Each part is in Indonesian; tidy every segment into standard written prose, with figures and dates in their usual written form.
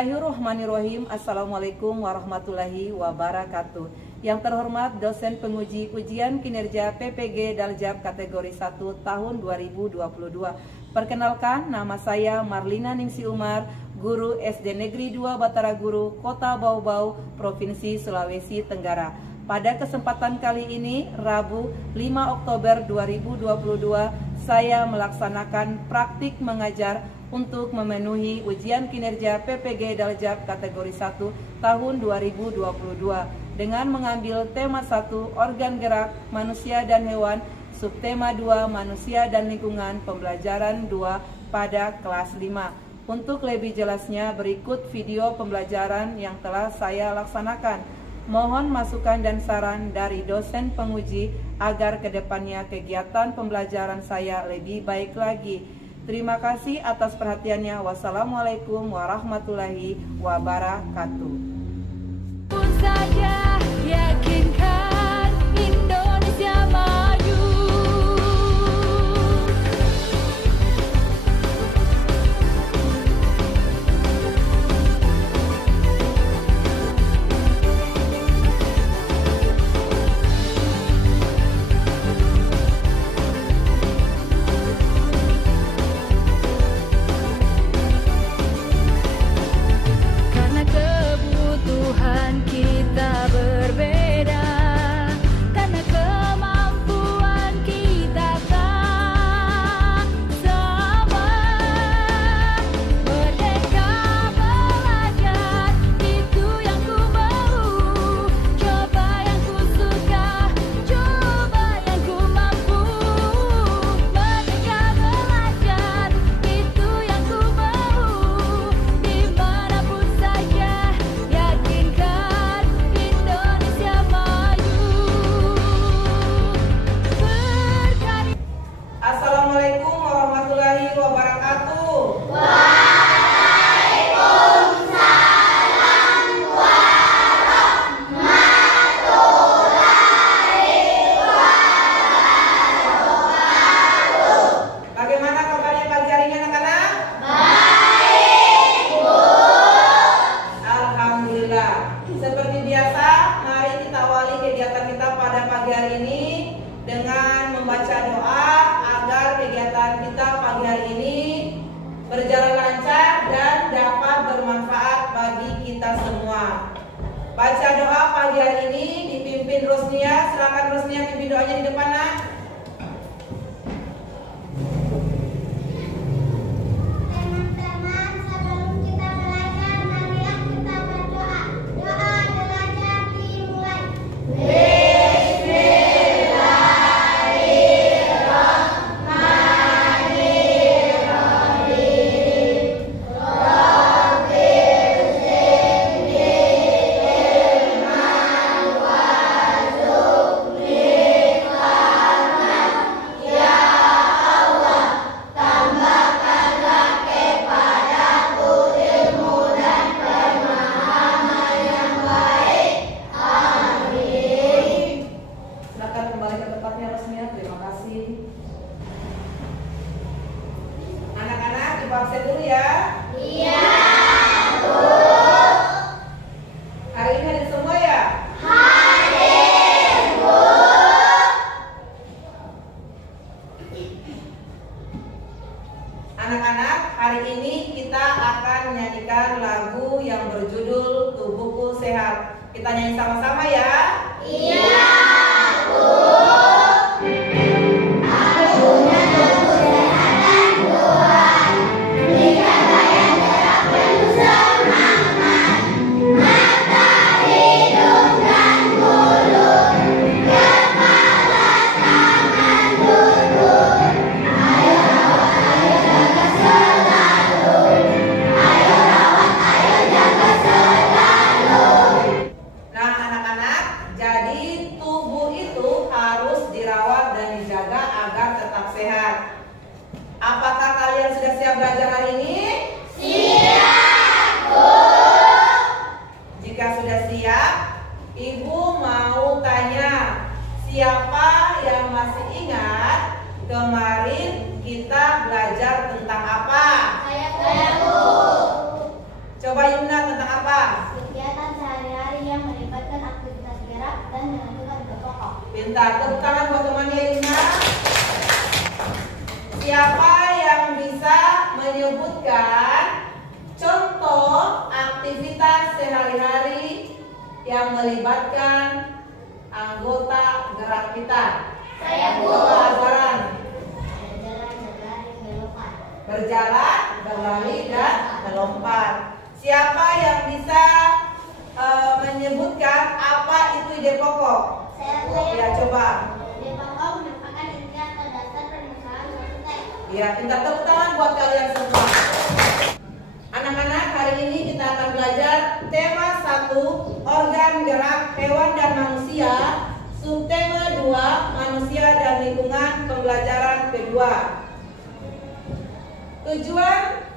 Bismillahirrahmanirrahim. Assalamualaikum warahmatullahi wabarakatuh. Yang terhormat dosen penguji ujian kinerja PPG Daljab kategori 1 tahun 2022. Perkenalkan, nama saya Marlina Ningsi Umar, guru SD Negeri 2 Batara Guru, Kota Bau-Bau, Provinsi Sulawesi Tenggara. Pada kesempatan kali ini, Rabu 5 Oktober 2022, saya melaksanakan praktik mengajar untuk memenuhi ujian kinerja PPG Daljab kategori 1 tahun 2022 dengan mengambil tema 1 organ gerak manusia dan hewan, subtema 2 manusia dan lingkungan, pembelajaran 2 pada kelas 5. Untuk lebih jelasnya berikut video pembelajaran yang telah saya laksanakan. Mohon masukan dan saran dari dosen penguji agar kedepannya kegiatan pembelajaran saya lebih baik lagi. Terima kasih atas perhatiannya. Wassalamualaikum warahmatullahi wabarakatuh. Saja yakinkan Indonesia maju. Karena kebutuhan kita berbeda, karena kemampuan kita tak sama. Merdeka belajar, itu yang ku mau. Coba yang ku suka, coba yang ku mampu. Merdeka belajar, itu yang ku mau. Dimanapun saja, yakinkan Indonesia maju. Berkarya. Assalamualaikum warahmatullahi wabarakatuh. Bagaimana kabarnya pagi hari ini anak-anak? Baik, Bu. Alhamdulillah. Seperti biasa, mari kita awali kegiatan kita pada pagi hari ini dengan membaca doa agar kegiatan kita pagi hari ini berjalan lancar dan dapat bermanfaat bagi kita semua. Baca doa pagi hari ini dipimpin Rosnia. Silakan Rosnia pimpin doanya di depan, Nak. Teman-teman, sebelum kita belajar, marilah kita berdoa. Doa belajar dimulai. Silakan kembali ke tempatnya Rosnia. Terima kasih. Anak-anak ibu absen dulu ya. Iya. Hari ini hadir semua ya? Hadir, Bu. Anak-anak, hari ini kita akan menyanyikan lagu yang berjudul Tubuhku Sehat. Kita nyanyi sama-sama ya. Iya, Bu. Nah, anak-anak, jadi tubuh itu harus dirawat dan dijaga agar tetap sehat. Apakah kalian sudah siap belajar hari ini? Siap, Bu. Jika sudah siap, Ibu mau tanya, siapa yang masih ingat kemarin kita belajar tentang apa? Saya, Bu. Coba Yumna, tentang apa? Kegiatan sehari-hari yang melibatkan aktivitas gerak dan menentukan ide pokok. Pintar, tepuk tangan buat temannya Yumna. Siapa yang bisa menyebutkan contoh aktivitas sehari-hari yang melibatkan anggota gerak kita? Saya, Bu. Pelajaran. Berjalan, berlari, melompat. Berjalan, berlari, dan melompat. Siapa yang bisa menyebutkan apa itu ide pokok? Saya, Ya, coba. Ide pokok merupakan inti atau dasar permasalahan suatu teks. Ya, minta tepuk tangan buat kalian semua. Anak-anak, hari ini kita akan belajar tema 1, organ gerak hewan dan manusia. Subtema 2, manusia dan lingkungan, pembelajaran kedua. Tujuan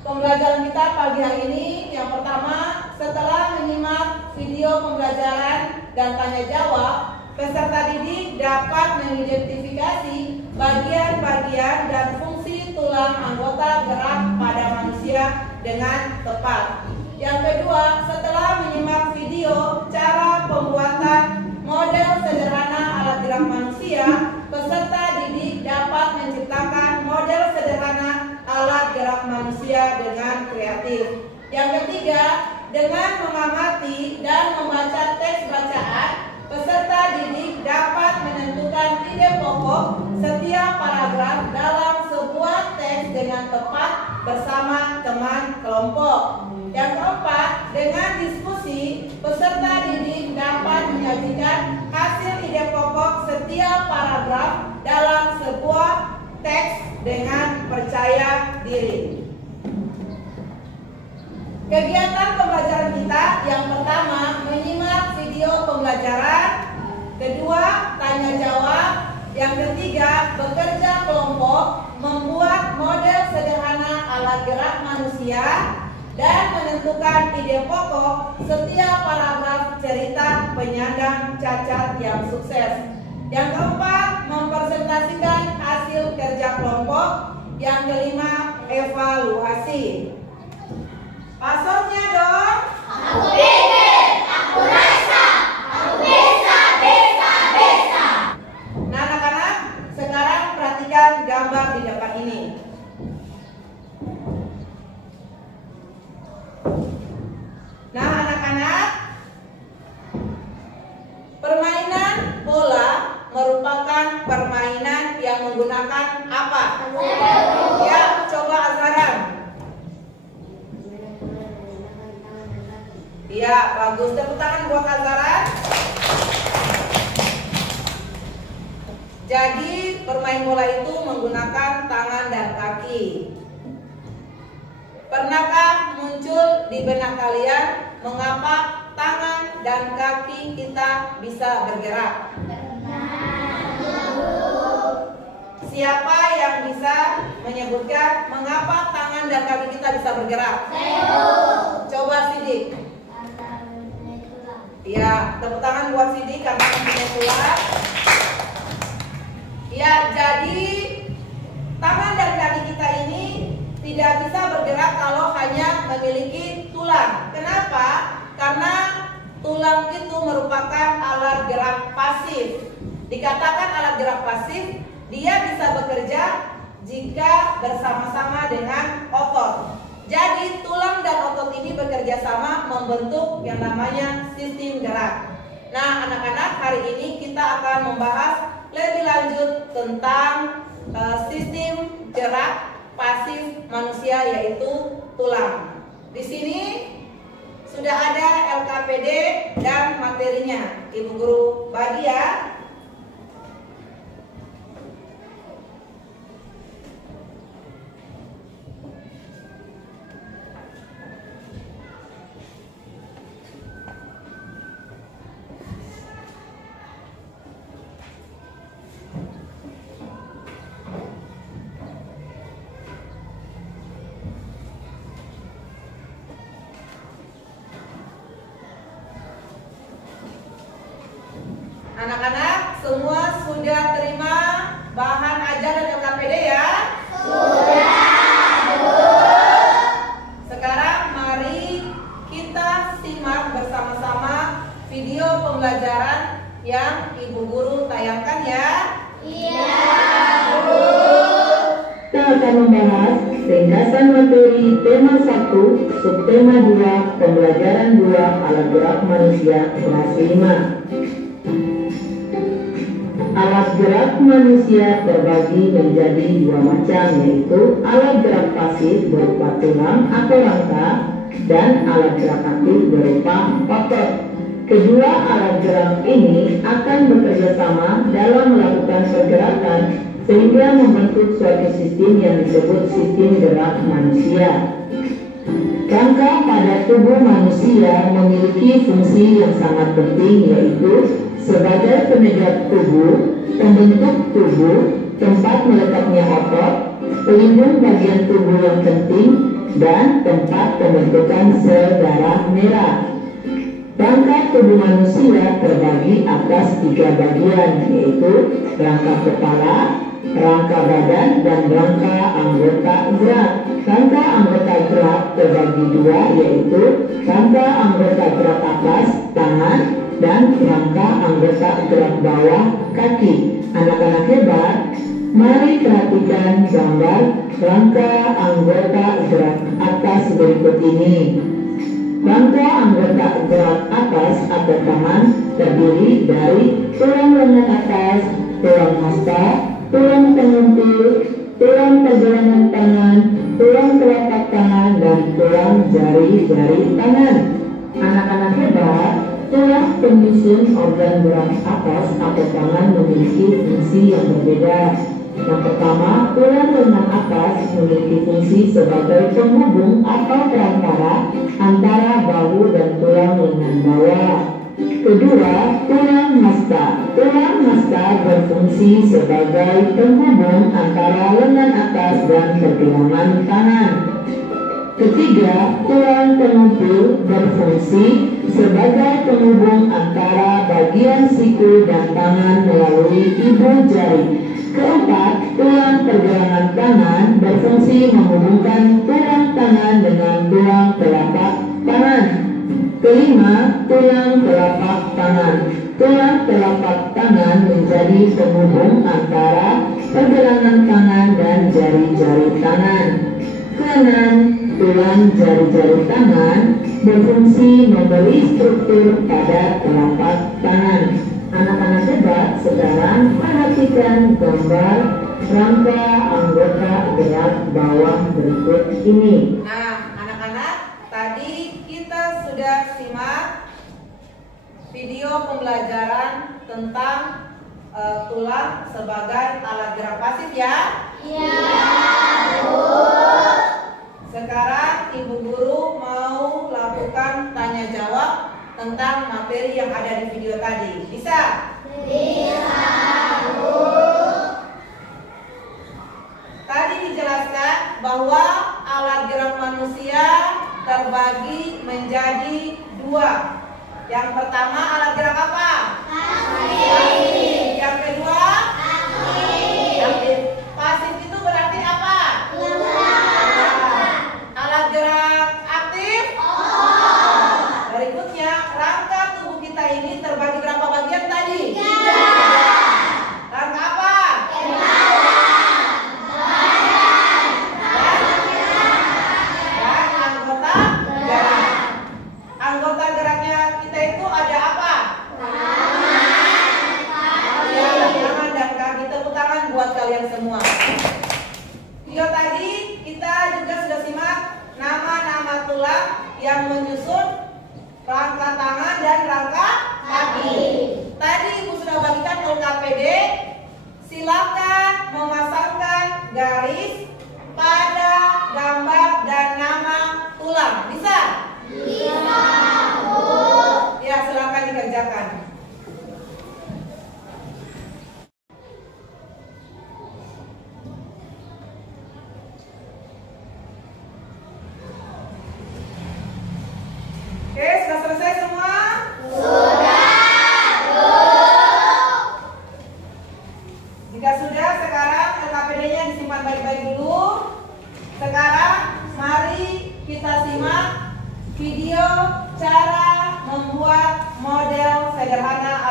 pembelajaran kita pagi hari ini, yang pertama, setelah menyimak video pembelajaran dan tanya jawab, peserta didik dapat mengidentifikasi bagian-bagian dan fungsi tulang anggota gerak pada manusia dengan tepat. Yang kedua, setelah menyimak video cara pembuatan model sederhana alat gerak manusia, peserta didik dapat menciptakan model sederhana alat gerak manusia dengan kreatif. Yang ketiga, dengan mengamati dan membaca teks bacaan, peserta didik dapat menentukan ide pokok setiap paragraf dalam sebuah teks dengan tepat bersama teman kelompok. Yang keempat, dengan diskusi, peserta didik dapat menyajikan hasil ide pokok setiap paragraf dalam sebuah teks dengan percaya diri. Kegiatan pembelajaran kita yang pertama, menyimak video pembelajaran. Kedua, tanya jawab. Yang ketiga, bekerja kelompok, membuat model sederhana alat gerak manusia, dan menentukan ide pokok setiap paragraf cerita penyandang cacat yang sukses. Yang keempat, mempresentasikan hasil kerja kelompok. Yang kelima, evaluasi. Passwordnya dong. Aku pikir, aku rasa, aku bisa. Nah anak-anak, sekarang perhatikan gambar di depan ini. Nah anak-anak, permainan bola merupakan permainan yang menggunakan apa? Ya, coba Azharan. Iya, bagus. Tepuk tangan buat Azharan. Jadi bermain bola itu menggunakan tangan dan kaki. Pernahkah muncul di benak kalian mengapa tangan dan kaki kita bisa bergerak? Siapa yang bisa menyebutkan mengapa tangan dan kaki kita bisa bergerak? Coba Sidik. Ya, tepuk tangan buat Sidik karena mempunyai tulang. Ya, jadi tangan dan kaki kita ini tidak bisa bergerak kalau hanya memiliki tulang. Kenapa? Karena tulang itu merupakan alat gerak pasif. Dikatakan alat gerak pasif, dia bisa bekerja jika bersama-sama dengan otot. Jadi tulang dan otot ini bekerja sama membentuk yang namanya sistem gerak. Nah anak-anak, hari ini kita akan membahas lebih lanjut tentang sistem gerak pasif manusia, yaitu tulang. Di sini sudah ada LKPD dan materinya. Ibu guru bagi ya. Anak-anak semua sudah terima bahan ajar dan LKPD ya? Sudah, Bu. Sekarang mari pembelajaran yang Ibu Guru tayangkan ya? Iya. Kita akan membahas ringkasan materi tema 1, subtema 2, pembelajaran 2, alat gerak manusia kelas 5. Alat gerak manusia terbagi menjadi dua macam, yaitu alat gerak pasif berupa tulang atau rangka dan alat gerak aktif berupa otot. Kedua alat gerak ini akan bekerja sama dalam melakukan pergerakan sehingga membentuk suatu sistem yang disebut sistem gerak manusia. Rangka pada tubuh manusia memiliki fungsi yang sangat penting, yaitu sebagai penegak tubuh, pembentuk tubuh, tempat meletaknya otot, pelindung bagian tubuh yang penting, dan tempat pembentukan sel darah merah. Rangka tubuh manusia terbagi atas 3 bagian, yaitu rangka kepala, rangka badan, dan rangka anggota gerak. Rangka anggota gerak terbagi 2, yaitu rangka anggota gerak atas, tangan, dan rangka anggota gerak bawah, kaki. Anak-anak hebat, mari perhatikan gambar rangka anggota gerak atas berikut ini. Rangka anggota gerak atas atau tangan terdiri dari tulang lengan atas, tulang hasta, tulang penguntil, tulang pergelangan tangan, tulang telapak tangan, dan tulang jari-jari tangan. Anak-anak hebat, tulang penyusun organ gerak atas atau tangan memiliki fungsi yang berbeda. Yang pertama, tulang lengan atas memiliki fungsi sebagai penghubung atau perantara antara bahu dan tulang lengan bawah. Kedua, tulang hasta. Tulang hasta berfungsi sebagai penghubung antara lengan atas dan pergelangan tangan. Ketiga, tulang penguntil berfungsi sebagai penghubung antara bagian siku dan tangan melalui ibu jari. Keempat, tulang pergelangan tangan berfungsi menghubungkan tulang tangan dengan tulang telapak tangan. Kelima, tulang telapak tangan. Tulang telapak tangan menjadi penghubung antara pergelangan tangan dan jari-jari tangan. Keenam, tulang jari-jari tangan berfungsi memberi struktur pada telapak tangan. Anak-anak hebat, sekarang perhatikan gambar rangka anggota gerak bawah berikut ini. Nah, anak-anak, tadi kita sudah simak video pembelajaran tentang tulang sebagai alat gerak pasif ya? Iya. Sekarang Ibu Guru mau lakukan tanya jawab tentang materi yang ada di video tadi. Bisa? Bisa, Bu. Tadi dijelaskan bahwa alat gerak manusia terbagi menjadi 2. Yang pertama alat gerak apa? Pasif. Yang kedua? Aktif. Pasif itu berarti apa? Alat gerak aktif? Berikutnya, rangka tubuh kita ini terbagi berapa bagian tadi? 3. Rangka apa? Dan anggota gerak. Anggota geraknya kita itu ada apa?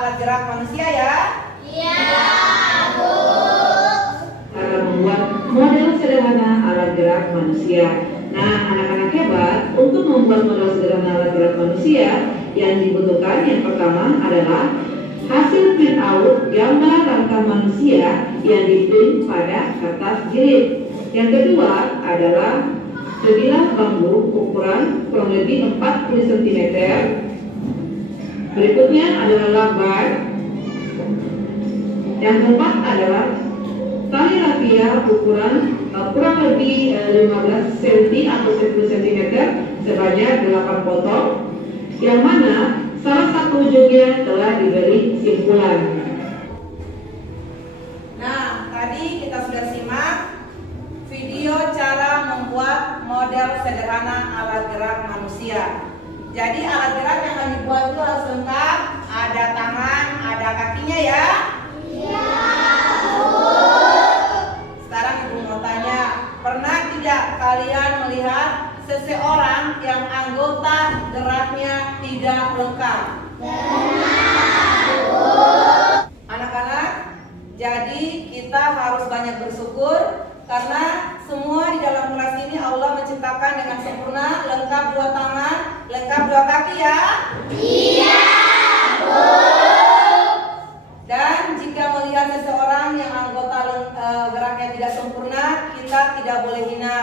alat gerak manusia ya? Iya, Bu. Cara membuat model sederhana alat gerak manusia. Nah, anak-anak hebat, untuk membuat model sederhana alat gerak manusia, yang dibutuhkan yang pertama adalah hasil print out gambar langkah manusia yang diprint pada kertas jilid. Yang kedua adalah sebilah bambu ukuran kurang lebih 40 cm. Berikutnya adalah lambat. Yang keempat adalah tali rafia ukuran kurang lebih 15 cm atau 10 cm sebanyak 8 potong, yang mana salah satu ujungnya telah diberi simpulan. Nah, tadi kita sudah simak video cara membuat model sederhana alat gerak manusia. Jadi alat gerak yang akan dibuat itu harus lengkap, ada tangan, ada kakinya ya. Iya, Sekarang Ibu mau tanya, pernah tidak kalian melihat seseorang yang anggota geraknya tidak lengkap? Anak-anak, jadi kita harus banyak bersyukur karena semua di dalam kelas ini Allah menciptakan dengan sempurna, lengkap 2 tangan, lengkap 2 kaki ya. Iya, Bu. Dan jika melihat seseorang yang anggota geraknya tidak sempurna, kita tidak boleh hina.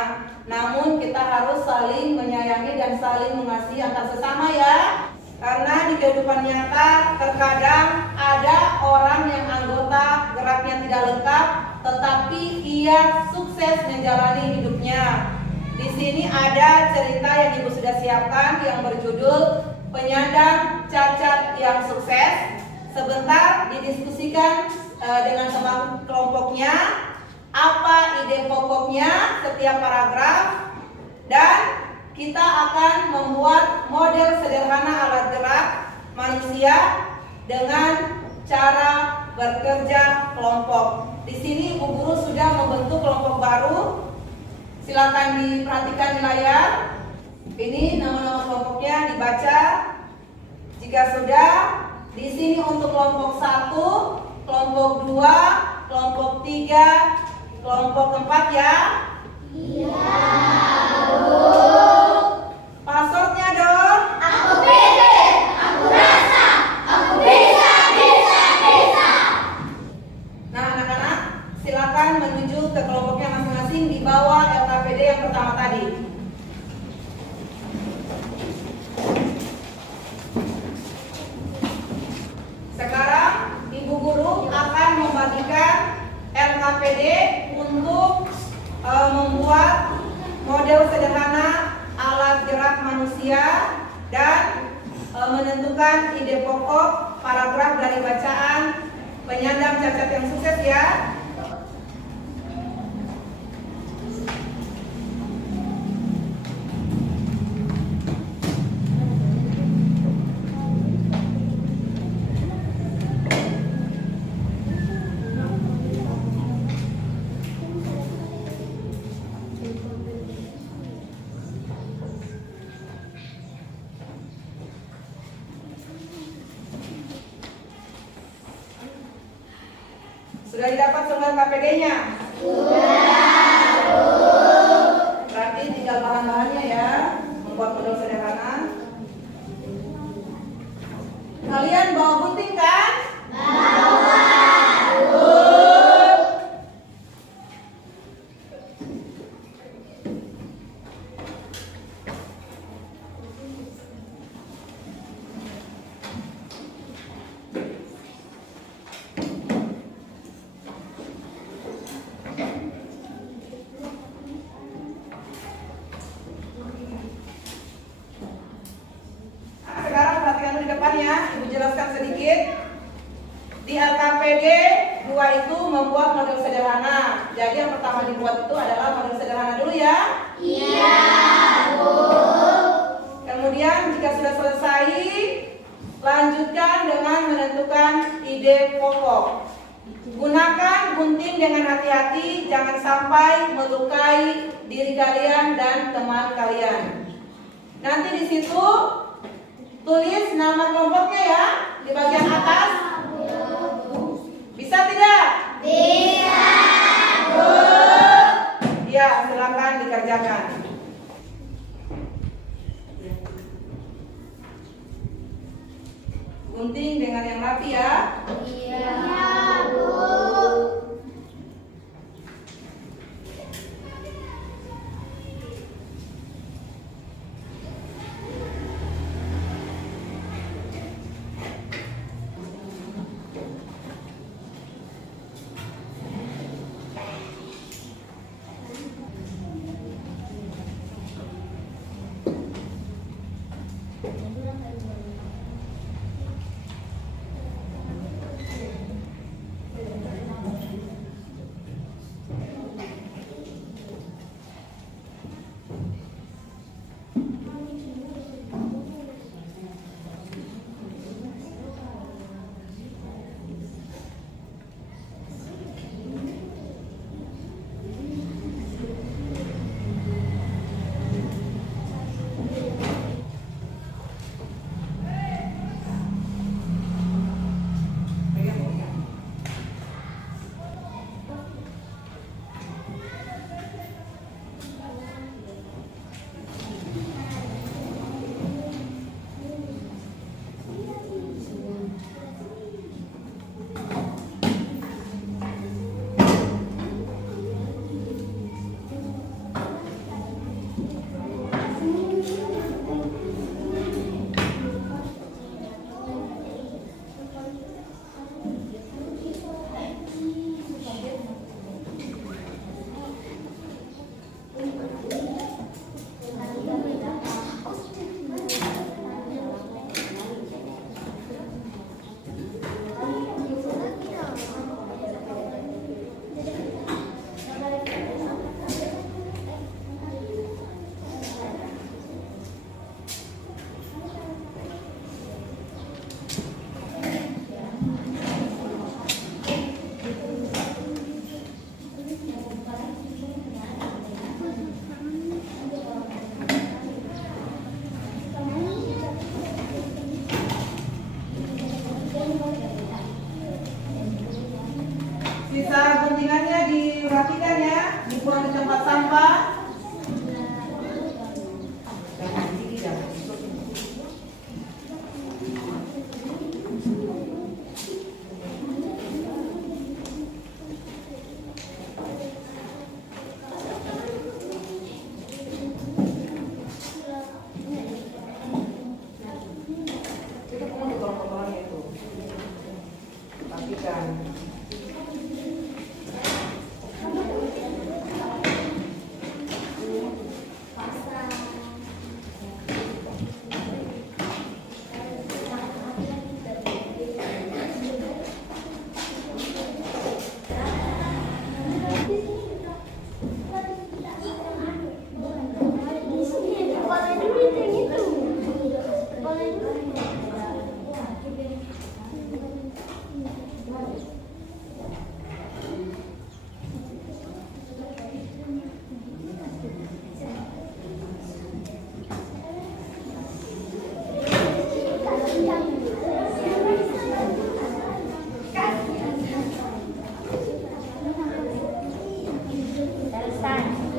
Namun kita harus saling menyayangi dan saling mengasihi antar sesama ya. Karena di kehidupan nyata terkadang ada orang yang anggota geraknya tidak lengkap, tetapi ia sukses menjalani hidupnya. Di sini ada cerita yang Ibu sudah siapkan yang berjudul Penyandang Cacat yang Sukses. Sebentar didiskusikan dengan teman kelompoknya, apa ide pokoknya setiap paragraf, dan kita akan membuat model sederhana alat gerak manusia dengan cara bekerja kelompok. Di sini Ibu Guru sudah membentuk kelompok baru. Silakan diperhatikan di layar. Ini nama-nama kelompoknya dibaca. Jika sudah, di sini untuk kelompok 1, kelompok 2, kelompok 3, kelompok 4 ya. Iya, Bu. Passwordnya dong. Aku pede, aku rasa, aku bisa. Nah anak-anak, silakan menuju ke kelompoknya masing-masing di bawah LKPD yang pertama tadi. Sekarang Ibu Guru akan membagikan LKPD untuk membuat model sederhana alat gerak manusia dan menentukan ide pokok paragraf dari bacaan penyandang cacat yang sukses ya. Sudah didapat semua KPD-nya? Berarti tinggal bahan-bahannya ya, membuat model sederhana. Kalian bawa gunting kan? Bawa. Sekarang perhatikan dulu di depannya, Ibu jelaskan sedikit. Di LKPD 2 itu membuat model sederhana. Jadi yang pertama dibuat itu adalah model sederhana dulu ya. Iya, Bu. Kemudian jika sudah selesai, lanjutkan dengan menentukan ide pokok. Gunakan gunting dengan hati-hati, jangan sampai melukai diri kalian dan teman kalian. Nanti di situ tulis nama kelompoknya ya, di bagian atas. Iya, Bu. Sisa guntingannya dirapikan ya, dibuang di tempat sampah. Itu kamu kotoran-kotorannya itu rapikan.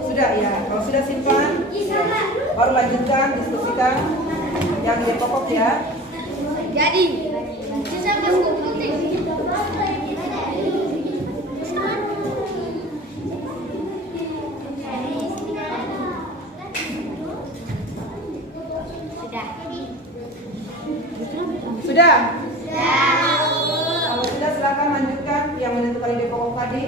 Sudah ya, kalau sudah simpan, baru lanjutkan diskusikan yang jadi pokok ya. Jadi, bisa Sudah? Kalau sudah silakan lanjutkan yang menentukan ide pokok tadi.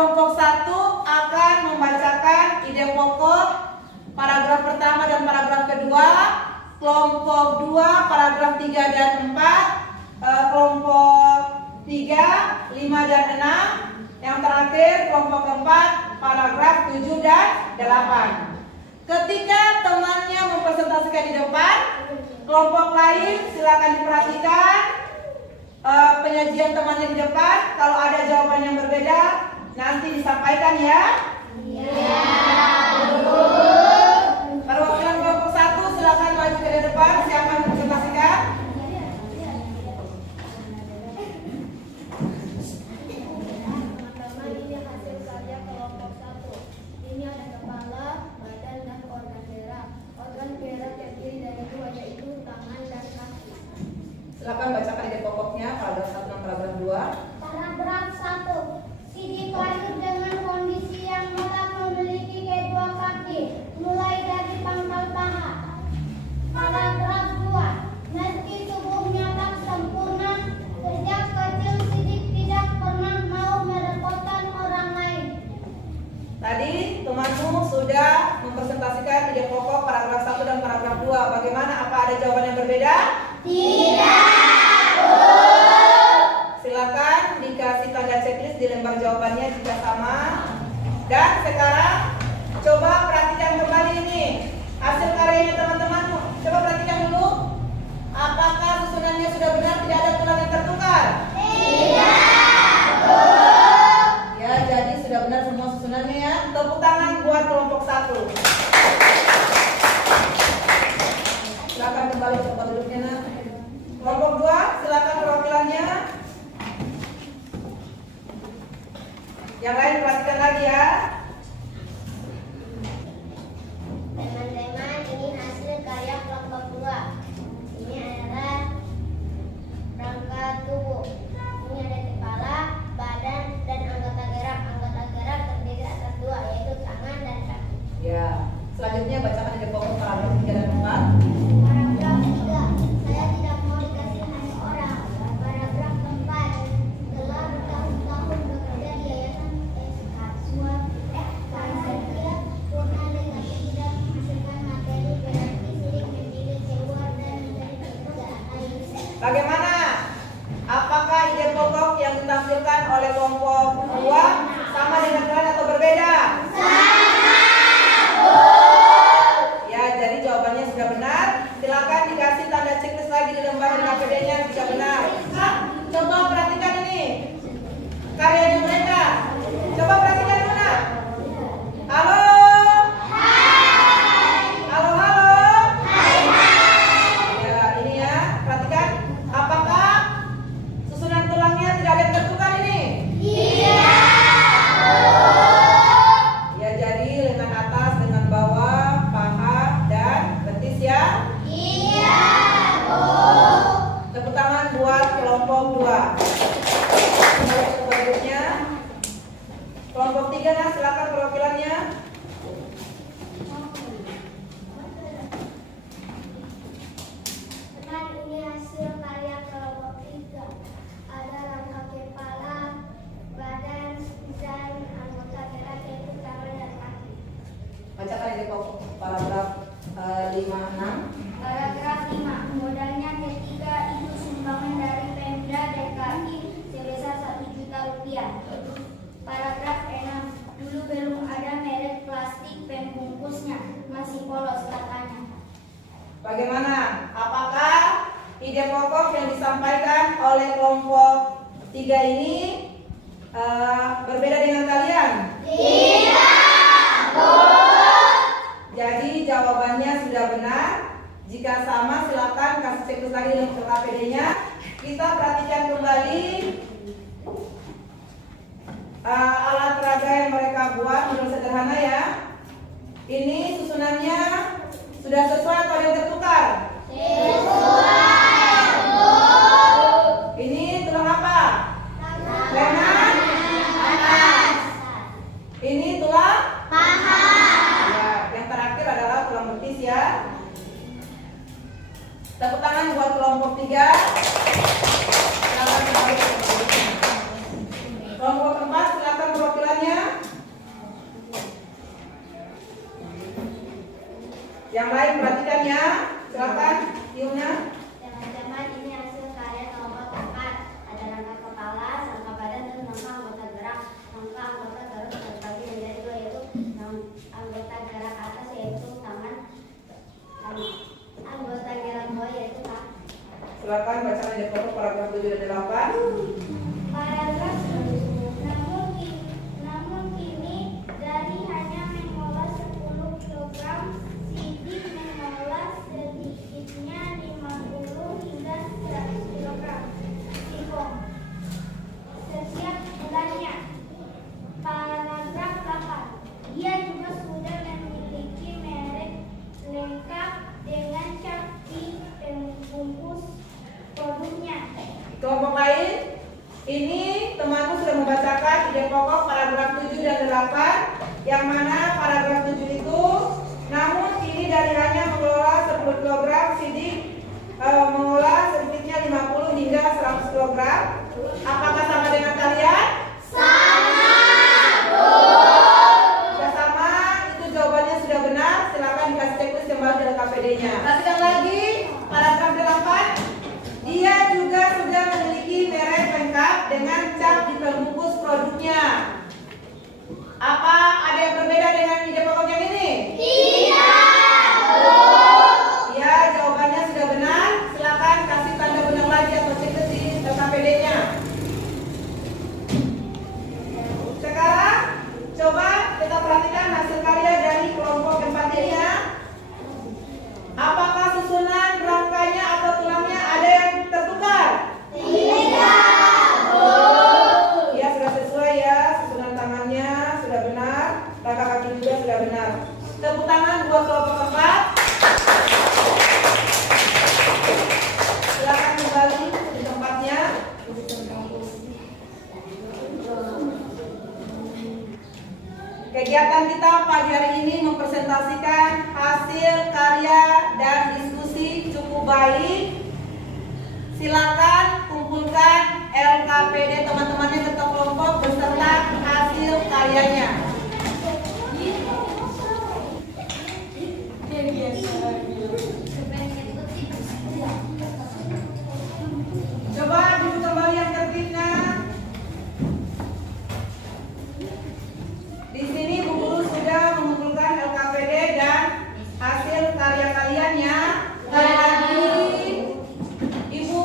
kelompok 1 akan membacakan ide pokok paragraf pertama dan paragraf kedua. Kelompok 2 paragraf 3 dan 4. Kelompok 3 5 dan 6. Yang terakhir kelompok keempat paragraf 7 dan 8. Ketika temannya mempresentasikan di depan, kelompok lain silakan diperhatikan penyajian temannya di depan. Kalau ada jawaban yang berbeda, nanti disampaikan ya. Iya. Perwakilan kelompok 1 silakan maju ke depan. Siapa yang mempresentasikan? Teman-teman, ini hasil karya kelompok 1. Ini ada kepala, badan, dan organ gerak. Organ gerak terdiri dari 2, yaitu tangan dan kaki. Silakan bacakan ide pokoknya paragraf 1 dan paragraf 2. Paragraf 1. Sidik lahir dengan kondisi yang tetap memiliki kedua kaki, mulai dari pangkal paha. Paragraf 2. Meski tubuhnya tak sempurna, sejak kecil Sidik tidak pernah mau merepotkan orang lain. Tadi temanmu sudah mempresentasikan ide pokok paragraf 1 dan paragraf 2. Bagaimana? Apa ada jawaban yang berbeda? Tidak. Silakan dikasih tanda checklist di lembar jawabannya jika sama. Dan sekarang coba perhatikan kembali ini hasil karyanya teman-teman. Coba perhatikan dulu. Apakah susunannya sudah benar? Tidak ada tulang yang tertukar? Tidak. Ya, jadi sudah benar semua susunannya ya. Tepuk tangan buat kelompok 1. Silakan kembali ke tempat duduknya nak. Kelompok 2, silakan perwakilannya. Yang lain perhatikan lagi ya. Teman-teman, ini hasil karya kelompok 2. Ini adalah rangka tubuh. Ini ada kepala, badan, dan anggota gerak. Anggota gerak terdiri atas 2, yaitu tangan dan kaki. Ya, selanjutnya bacakan ide pokok paragraf 3 dan 4. Paragraf 3. Saya tidak mau dikasihani orang. Paragraf 4. Telah bertahun-tahun bekerja di Yayasan Kaiseria Purna dengan tidak menghasilkan materi, berarti Sidik memilih keluar dan mencari pekerjaan lain. Bagaimana? Apakah ide pokok yang ditampilkan oleh kelompok 2 sama dengan kalian atau berbeda? Ya, jadi jawabannya sudah benar. Silakan dikasih tanda checklist lagi di lembar KPD-nya jika benar. Coba perhatikan ini karyanya mereka. Coba perhatikan mana? Halo. Halo, halo. Ya, ini ya. Perhatikan. Apakah susunan tulangnya tidak ada yang tertukar ini? Ya, jadi lengan atas, lengan bawah, paha, dan betis ya. Tepuk tangan buat kelompok 2. Selanjutnya kelompok 3 nah, silakan perwakilannya. Teman, ini hasil karya kelompok 3. Ada rangka kepala, badan, dan anggota gerak yaitu tangan dan kaki. Bacakan ide pokok paragraf 5-6. Paragraf 5. Modalnya ketiga itu sumbangan dari Pemda DKI sebesar Rp1.000.000. Paragraf 6. Dulu belum ada merek plastik pembungkusnya, masih polos katanya. Bagaimana? Apakah ide pokok yang disampaikan oleh kelompok 3 ini berbeda dengan kalian? Jadi jawabannya sudah benar. Jika sama silakan kasih checklist lagi untuk KPD-nya. Kita perhatikan kembali alat peraga yang mereka buat, menurut sederhana ya. Ini susunannya sudah sesuai atau ada yang tertukar? Ini tulang apa? Lengan atas. Ini tulang paha. Ya, yang terakhir adalah tulang betis ya. Tepuk tangan buat kelompok 3. Silakan kembali ke kelompok 4. Silakan perwakilannya. 7 dan 8. Paragraf 1. Namun kini dari hanya mengolah 10 kg sidik mengolah sedikitnya 50 hingga 100 kg singkong setiap bulannya. Paragraf 8. Dia juga sudah memiliki merek lengkap dengan cap di pembungkus produknya. Kelompok lain, ini temanku sudah membacakan ide pokok paragraf 7 dan 8, yang mana paragraf 7 itu, namun kini dari hanya mengelola 10 kg sidik mengolah sedikitnya 50 hingga 100 kg. Apakah sama dengan kalian? Sama, Bu. Sudah sama, itu jawabannya sudah benar. Silakan dikasih checklist kembali dari KPD-nya. Perhatikan lagi paragraf 8. Dia juga sudah memiliki merek lengkap dengan cap di pembungkus produknya. Apa ada yang berbeda dengan ide pokok yang ini? Tidak, Bu. Ya, jawabannya sudah benar. Silakan kasih tanda benar lagi atau checklist di KPD-nya. Sekarang coba kita perhatikan hasil karya dari kelompok keempat ini ya. Apakah susunan rangkanya atau tulangnya ada yang tertukar? Tidak, Bu. Ya, sudah sesuai ya. Susunan tangannya sudah benar, rangka kaki juga sudah benar. Tepuk tangan buat kelompok keempat. Silakan kembali di tempatnya. Kegiatan kita pagi hari ini mempresentasikan hasil karya dan diskusi cukup baik. Silakan kumpulkan LKPD teman-temannya ke kelompok beserta hasil karyanya. Coba duduk kembali yang tertibnya. Di sini Bu Guru sudah mengumpulkan LKPD dan hasil karya kaliannya. Sekali lagi, Ibu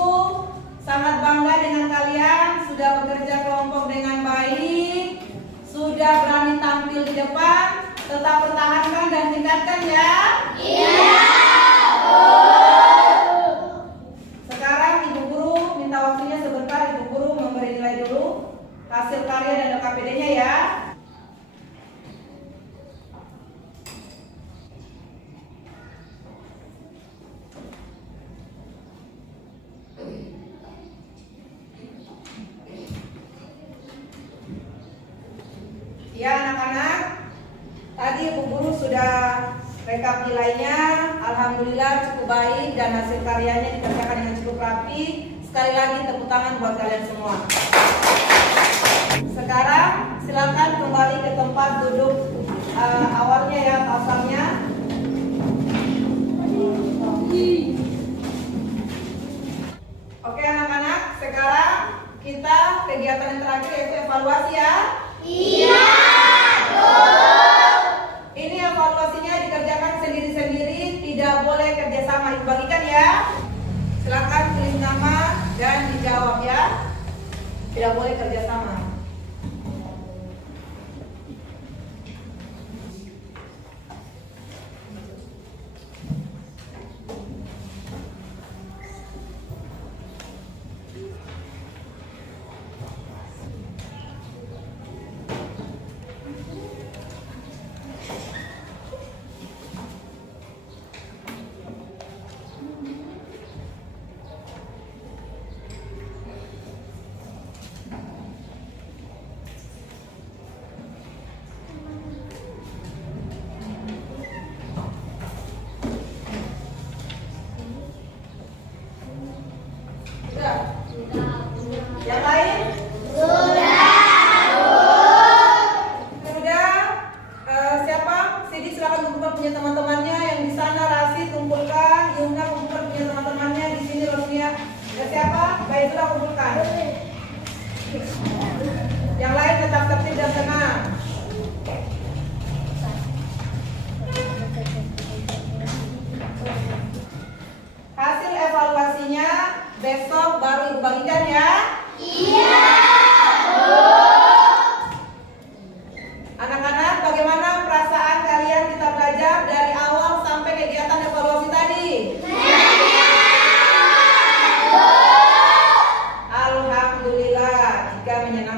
sangat bangga dengan kalian, sudah bekerja kelompok dengan baik, sudah berani tampil di depan. Tetap pertahankan dan tingkatkan ya. Iya, Bu. Sekarang Ibu Guru minta waktunya sebentar. Ibu Guru memberi nilai dulu hasil karya dan LKPD-nya ya. Ya anak-anak, tadi Bu Guru sudah rekap nilainya. Alhamdulillah cukup baik dan hasil karyanya dikerjakan dengan cukup rapi. Sekali lagi tepuk tangan buat kalian semua. Sekarang silakan kembali ke tempat duduk awalnya ya, atau asalnya. Oke anak-anak, sekarang kita kegiatan yang terakhir yaitu evaluasi ya. Iya, Bu. Ini evaluasinya dikerjakan sendiri-sendiri, tidak boleh kerjasama. Dibagikan ya. Silakan tulis nama dan dijawab ya. Tidak boleh kerjasama.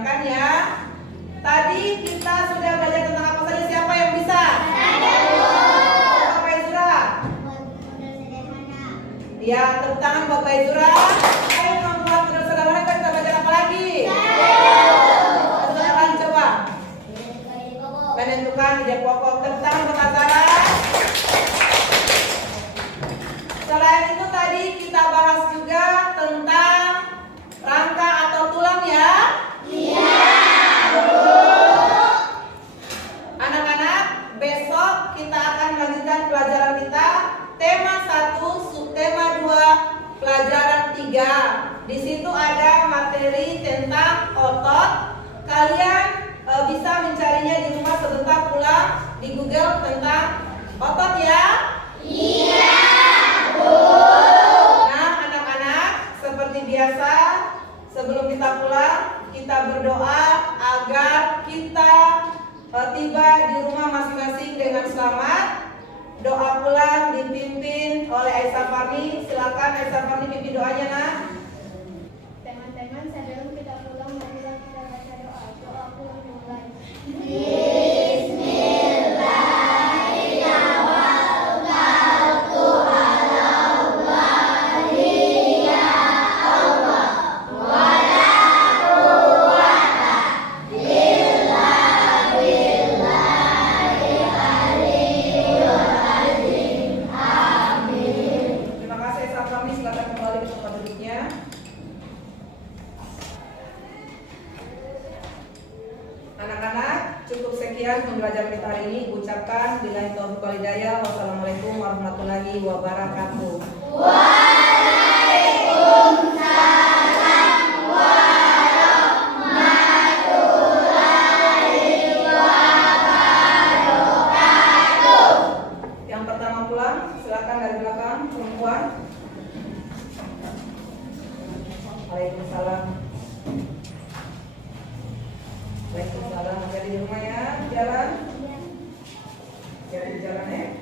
kan ya? Tadi kita sudah belajar tentang apa saja? Siapa yang bisa? Bapak Izra. Ya, tepuk tangan Bapak Izra. Ayo membuat model sederhana, kita belajar apa lagi? Silakan coba. Menentukan ide pokok. Tepuk tangan Bapak Zara. Selain itu tadi kita bahas juga tentang rangka atau tulang ya? Iya. Anak-anak, besok kita akan melanjutkan pelajaran kita tema 1, subtema 2, pelajaran 3. Di situ ada materi tentang otot. Kalian bisa mencarinya di rumah sebentar pulang di Google tentang otot ya? Iya. Nah, anak-anak, seperti biasa, sebelum kita pulang, kita berdoa agar kita tiba di rumah masing-masing dengan selamat. Doa pulang dipimpin oleh Aisyah Farni. Silakan Aisyah Farni pimpin doanya, Nak. Teman-teman, sebelum kita pulang, marilah kita baca doa. Doa pulang dimulai. Terima kasih Aisyah Farni. Silakan kembali ke tempat duduknya. Anak-anak, cukup sekian pembelajaran kita hari ini. Ucapkan billahi taufiq wal hidayah. Wassalamualaikum warahmatullahi wabarakatuh. Yang pertama pulang, silakan dari belakang, perempuan. Waalaikumsalam. Waalaikumsalam. Jadi di rumah ya, jalan. Jadi di jalan ya.